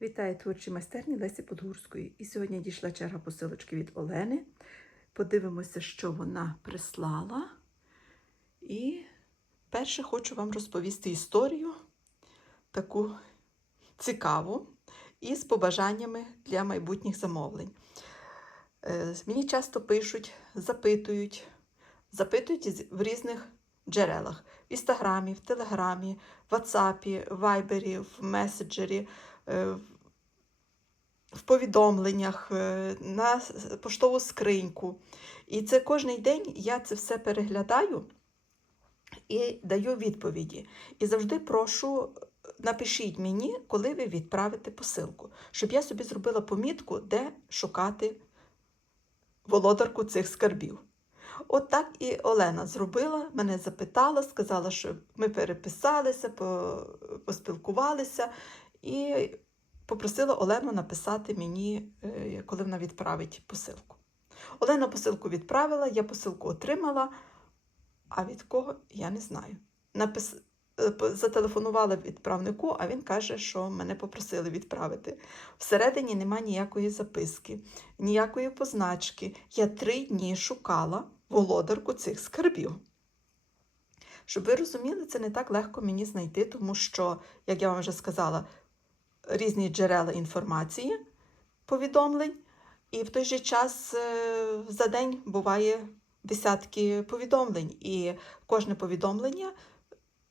Вітаю творчі майстерні Лесі Подгурської. І сьогодні дійшла черга посилочки від Олени. Подивимося, що вона прислала. І перше хочу вам розповісти історію таку цікаву і з побажаннями для майбутніх замовлень. Е, Мені часто пишуть, запитують, запитують в різних джерелах: в інстаграмі, в телеграмі, в ватсапі, в вайбері, в меседжері, в- в повідомленнях, е, на поштову скриньку. І це кожен день я це все переглядаю і даю відповіді. І завжди прошу, напишіть мені, коли ви відправите посилку, щоб я собі зробила помітку, де шукати володарку цих скарбів. От так і Олена зробила, мене запитала, сказала, що ми переписалися, поспілкувалися і попросила Олену написати мені, е, коли вона відправить посилку. Олена посилку відправила, я посилку отримала, а від кого я не знаю. Напис... е, Зателефонувала відправнику, а він каже, що мене попросили відправити. Всередині нема ніякої записки, ніякої позначки. Я три дні шукала володарку цих скарбів. Щоб ви розуміли, це не так легко мені знайти, тому що, як я вам вже сказала, різні джерела інформації, повідомлень, і в той же час е, за день буває десятки повідомлень, і кожне повідомлення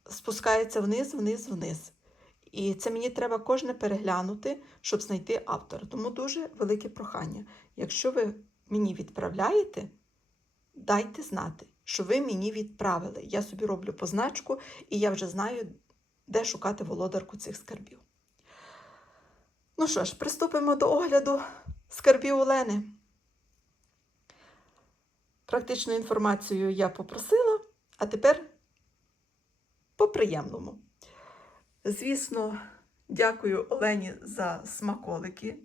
спускається вниз, вниз, вниз. І це мені треба кожне переглянути, щоб знайти автора. Тому дуже велике прохання. Якщо ви мені відправляєте, дайте знати, що ви мені відправили. Я собі роблю позначку, і я вже знаю, де шукати володарку цих скарбів. Ну що ж, приступимо до огляду скарбів Олени. Практичну інформацію я попросила, а тепер по приємному. Звісно, дякую Олені за смаколики.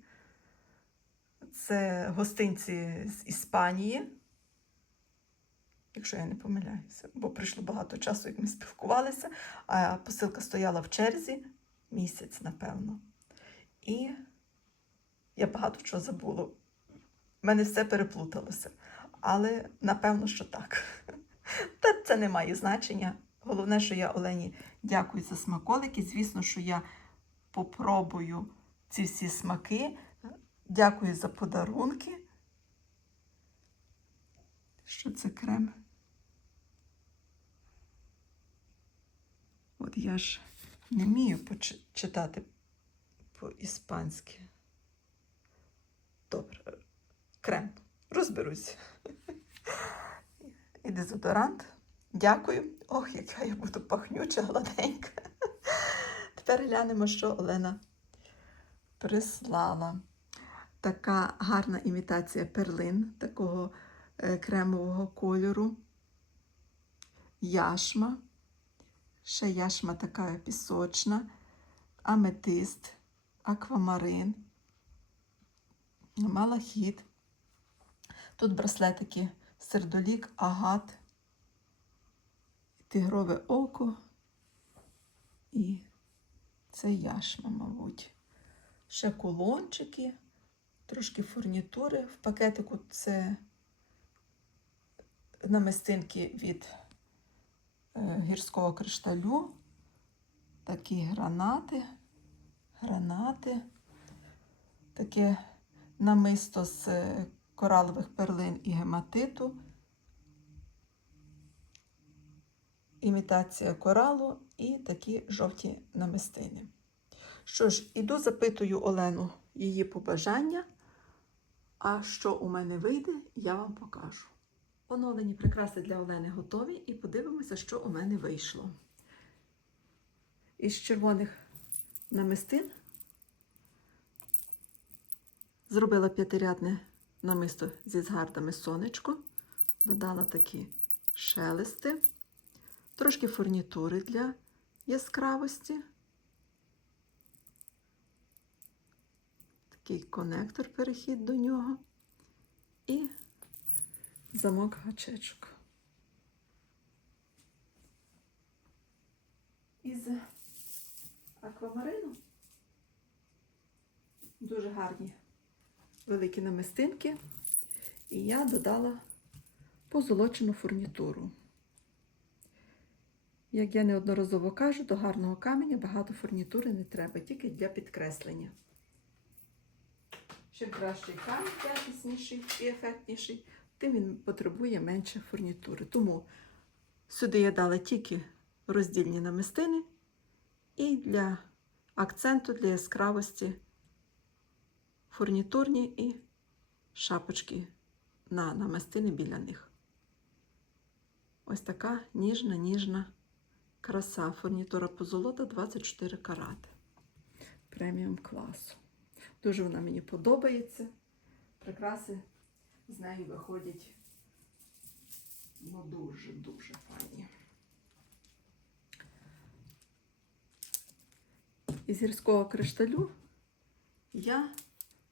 Це гостинці з Іспанії, якщо я не помиляюся, бо прийшло багато часу, як ми спілкувалися, а посилка стояла в черзі місяць, напевно. І я багато чого забула. У мене все переплуталося. Але напевно, що так. Та це не має значення. Головне, що я Олені дякую за смаколики. Звісно, що я попробую ці всі смаки. Дякую за подарунки. Що це крем? От я ж не вмію читати по-іспанськи. Добре. Крем. Розберусь. І дезодорант. Дякую. Ох, яка я буду пахнюча, гладенька. Тепер глянемо, що Олена прислала. Така гарна імітація перлин, такого е, кремового кольору. Яшма. Ще яшма така пісочна, аметист, аквамарин, малахіт. Тут браслетики. Сердолік, агат, тигрове око. І це яшма, мабуть. Ще кулончики, трошки фурнітури. В пакетику це намистинки від е, гірського кришталю, такі гранати, гранати, таке намисто з е, коралових перлин і гематиту, імітація коралу і такі жовті намистини. Що ж, іду запитую Олену її побажання, а що у мене вийде, я вам покажу. Оновлені прикраси для Олени готові і подивимося, що у мене вийшло. Із червоних намистин. Зробила п'ятирядне намисто зі згартами сонечко, додала такі шелести, трошки фурнітури для яскравості, такий конектор, перехід до нього. І замок гачечок. Із аквамарину Дуже гарні великі намистинки. І я додала позолочену фурнітуру. Як я неодноразово кажу, до гарного каменя багато фурнітури не треба, тільки для підкреслення. Чим кращий камінь, якісніший і ефектніший, тим він потребує менше фурнітури. Тому сюди я дала тільки роздільні намистини і для акценту, для яскравості фурнітурні і шапочки на намистини біля них. Ось така ніжна, ніжна краса. Фурнітура позолота 24 карати. Преміум класу. Дуже вона мені подобається. Прикраси з нею виходять ну, дуже-дуже файні. Із гірського кришталю я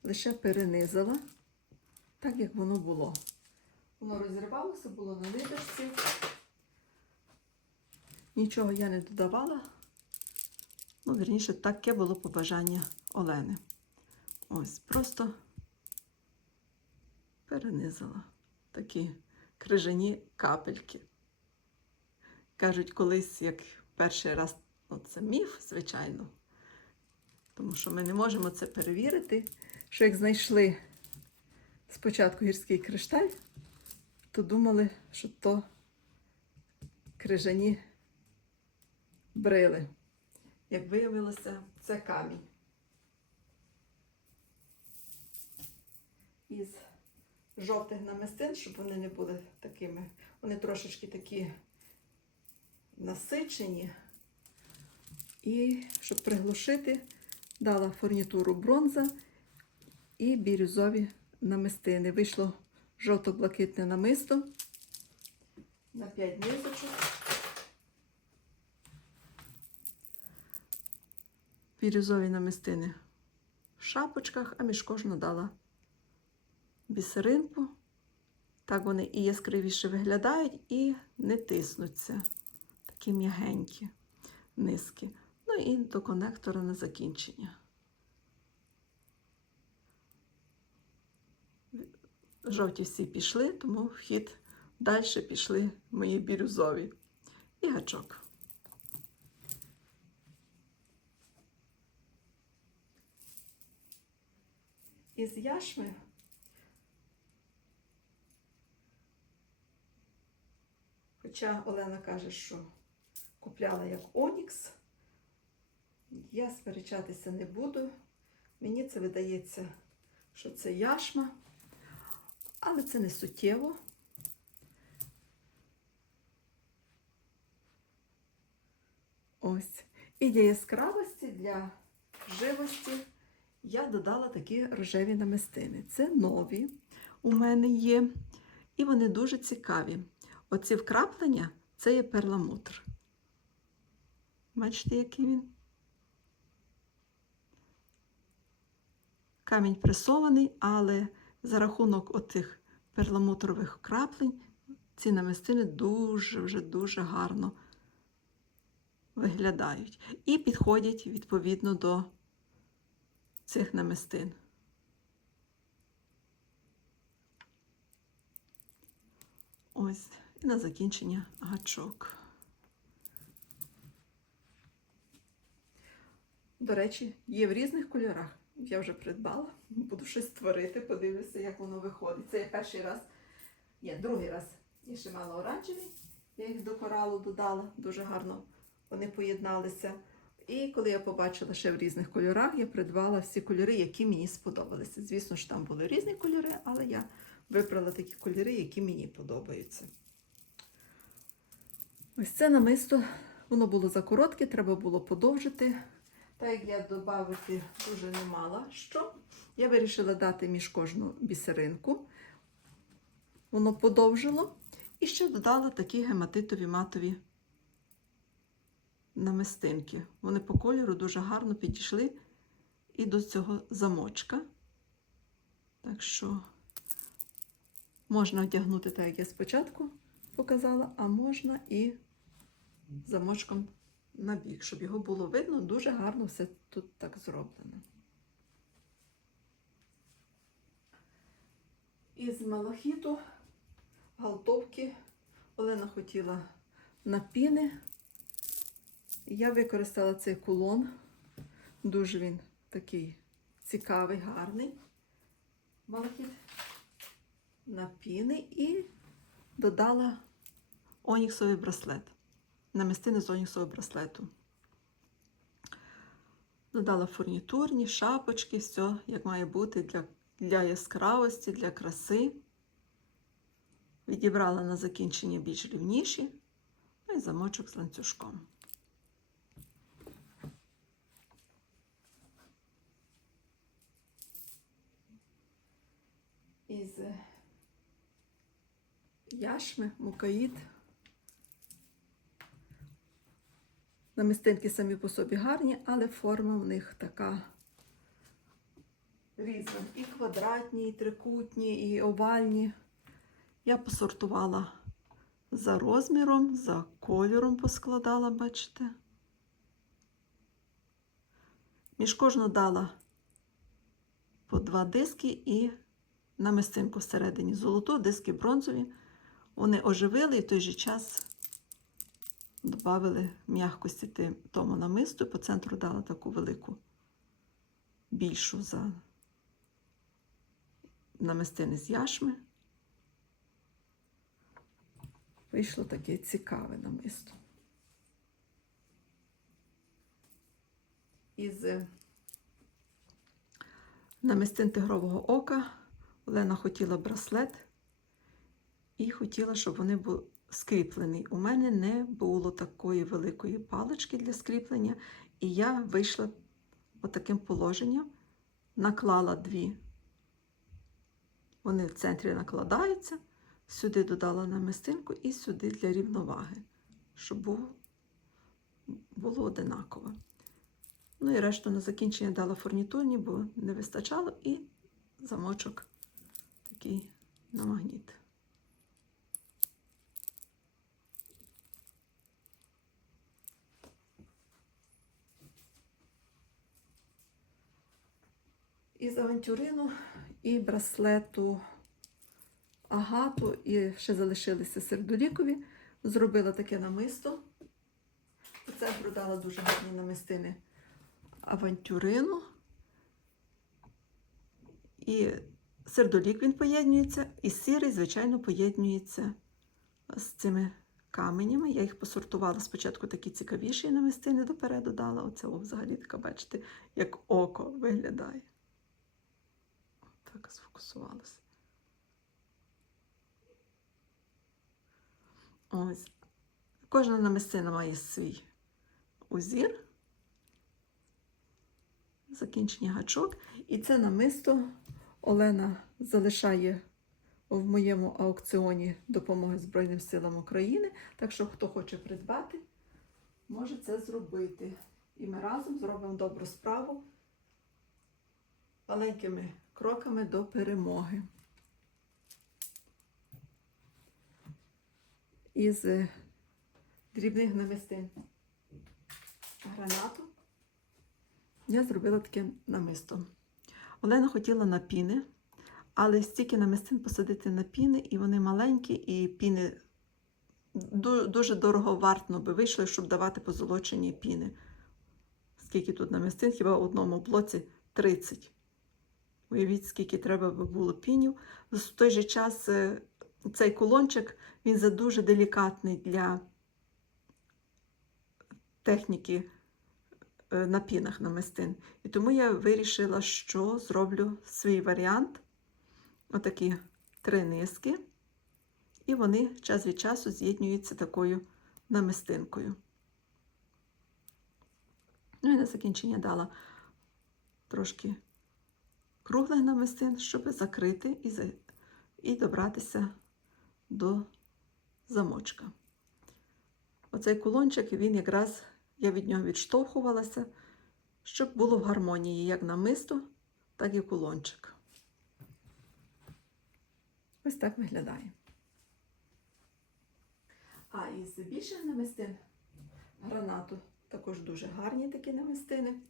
лише перенизала так, як воно було. Воно розірвалося, було на ниточці. Нічого я не додавала. Ну, вірніше, таке було побажання Олени. Ось, просто перенизала такі крижані капельки. Кажуть, колись, як перший раз, ну, це міф, звичайно, тому що ми не можемо це перевірити, що як знайшли спочатку гірський кришталь, то думали, що то крижані брили. Як виявилося, це камінь. Із жовтих намистин, щоб вони не були такими, вони трошечки такі насичені. І щоб приглушити, дала фурнітуру бронза і бірюзові намистини. Вийшло жовто-блакитне намисто на 5 низочок. Бірюзові намистини в шапочках, а між кожну дала бісеринку. Так вони і яскравіше виглядають, і не тиснуться. Такі м'ягенькі низки. І до конектора на закінчення. Жовті всі пішли, тому в хід далі пішли мої бірюзові. І гачок. Із яшми Хоча Олена каже, що купляла як Онікс, я сперечатися не буду. Мені це видається, що це яшма, але це не суттєво. Ось. І для яскравості, для живості я додала такі рожеві намистини. Це нові у мене є, і вони дуже цікаві. Оці вкраплення це є перламутр. Бачите, який він? Камінь пресований, але за рахунок отих перламутрових вкраплень ці намистини дуже вже дуже гарно виглядають. І підходять відповідно до цих намистин. Ось, і на закінчення гачок. До речі, є в різних кольорах. Я вже придбала, буду щось створити, подивлюся, як воно виходить. Це я перший раз, ні, другий раз. Я ще мала оранжевий, я їх до коралу додала, дуже гарно вони поєдналися. І коли я побачила ще в різних кольорах, я придбала всі кольори, які мені сподобалися. Звісно ж, там були різні кольори, але я вибрала такі кольори, які мені подобаються. Ось це намисто, воно було закоротке, треба було подовжити. Так як я додати дуже не мала що, я вирішила дати між кожну бісеринку. Воно подовжило. І ще додала такі гематитові матові намистинки. Вони по кольору дуже гарно підійшли і до цього замочка. Так що можна одягнути так, як я спочатку показала, а можна і замочком на бік, щоб його було видно, дуже гарно все тут так зроблено. Із малахіту галтовки Олена хотіла напіни. Я використала цей кулон, дуже він такий цікавий, гарний малахіт на піни і додала оніксовий браслет. Намістини з оніксового браслету. Додала фурнітурні, шапочки, все як має бути для, для яскравості, для краси. Відібрала на закінчення більш рівніші, ну і замочок з ланцюжком. Із яшми, мукаїд. Намистинки самі по собі гарні, але форма в них така різна. І квадратні, і трикутні, і овальні. Я посортувала за розміром, за кольором поскладала, бачите. Між кожну дала по два диски і намистинку всередині золоту, диски бронзові. Вони оживили і в той же час додали м'якості тому намисту і по центру дала таку велику, більшу за намистини з яшми. Вийшло таке цікаве намисто. Із е, намистин тигрового ока Олена хотіла браслет і хотіла, щоб вони були скріплені. У мене не було такої великої палички для скріплення, і я вийшла отаким положенням, наклала дві. Вони в центрі накладаються, сюди додала намистинку і сюди для рівноваги, щоб було, було одинаково. Ну і решту на закінчення дала фурнітурні, бо не вистачало, і замочок такий на магніт. Із авантюрину і браслету агату, і ще залишилися сердолікові. Зробила таке намисто. Оце продала дуже гарні намистини авантюрину. І сердолік він поєднується, і сірий, звичайно, поєднується з цими каменями. Я їх посортувала спочатку такі цікавіші намистини допереду дала. Оце взагалі така, бачите, як око виглядає. Так сфокусувалося. Ось. Кожна намистина має свій узір, закінчення гачок. І це намисто Олена залишає в моєму аукціоні допомоги Збройним силам України. Так що, хто хоче придбати, може це зробити. І ми разом зробимо добру справу маленькими кроками до перемоги. Із е, дрібних намистин гранату я зробила таке намисто. Олена хотіла на піни, але стільки намистин посадити на піни, і вони маленькі, і піни ду- дуже дороговартно би вийшло, щоб давати позолочені піни. Скільки тут намистин, хіба в одному блоці 30. Уявіть, скільки треба було пінів. В той же час е, цей кулончик він за дуже делікатний для техніки е, на пінах намистин. І тому я вирішила, що зроблю свій варіант. Отакі три низки. І вони час від часу з'єднуються такою намистинкою. Ну і на закінчення дала трошки круглих намистин, щоб закрити і, і добратися до замочка. Оцей кулончик, він якраз я від нього відштовхувалася, щоб було в гармонії як намисто, так і кулончик. Ось так виглядає. А із більших намистин гранату також дуже гарні такі намистини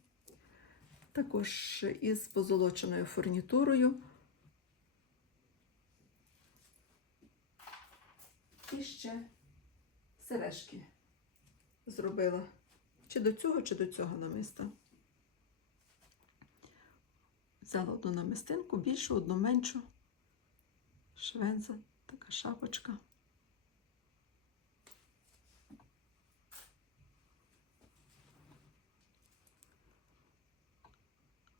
також із позолоченою фурнітурою. І ще сережки зробила. Чи до цього, чи до цього намиста. Взяла одну намистинку, більшу, одну меншу, швенза, така шапочка.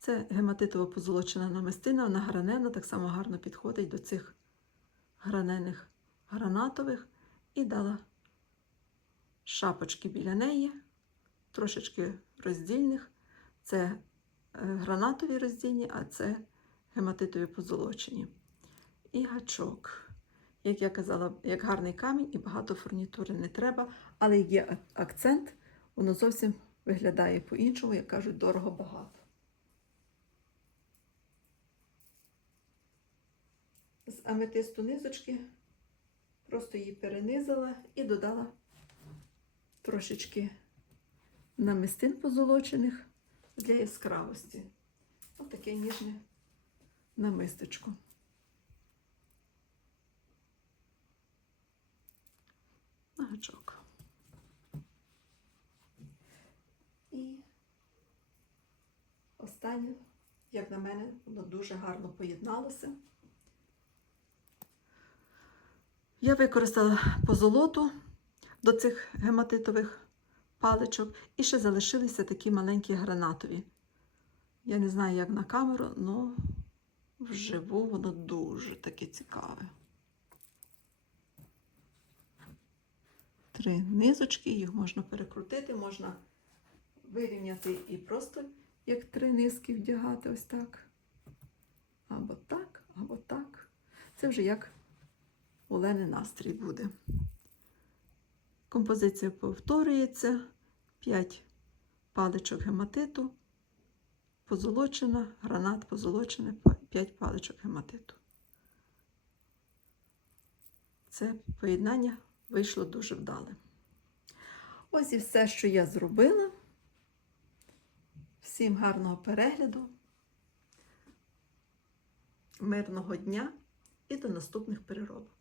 Це гематитово позолочена намистина, вона гранена, так само гарно підходить до цих гранених гранатових і дала шапочки біля неї, трошечки роздільних. Це е, гранатові роздільні, а це гематитові позолочені. І гачок. Як я казала, як гарний камінь і багато фурнітури не треба, але є акцент, воно зовсім виглядає по-іншому, як кажуть, дорого-багато. З аметисту низочки просто її перенизала і додала трошечки намистин позолочених для яскравості. Ось таке ніжне намисточко. На гачок. І останнє, як на мене, воно дуже гарно поєдналося. Я використала позолоту до цих гематитових паличок і ще залишилися такі маленькі гранатові. Я не знаю, як на камеру, але вживу воно дуже таке цікаве. Три низочки, їх можна перекрутити, можна вирівняти і просто як три низки вдягати ось так. Або так, або так. Це вже як Олени настрій буде. Композиція повторюється. 5 паличок гематиту, позолочена, гранат позолочене, 5 паличок гематиту. Це поєднання вийшло дуже вдале. Ось і все, що я зробила. Всім гарного перегляду, мирного дня і до наступних переробок.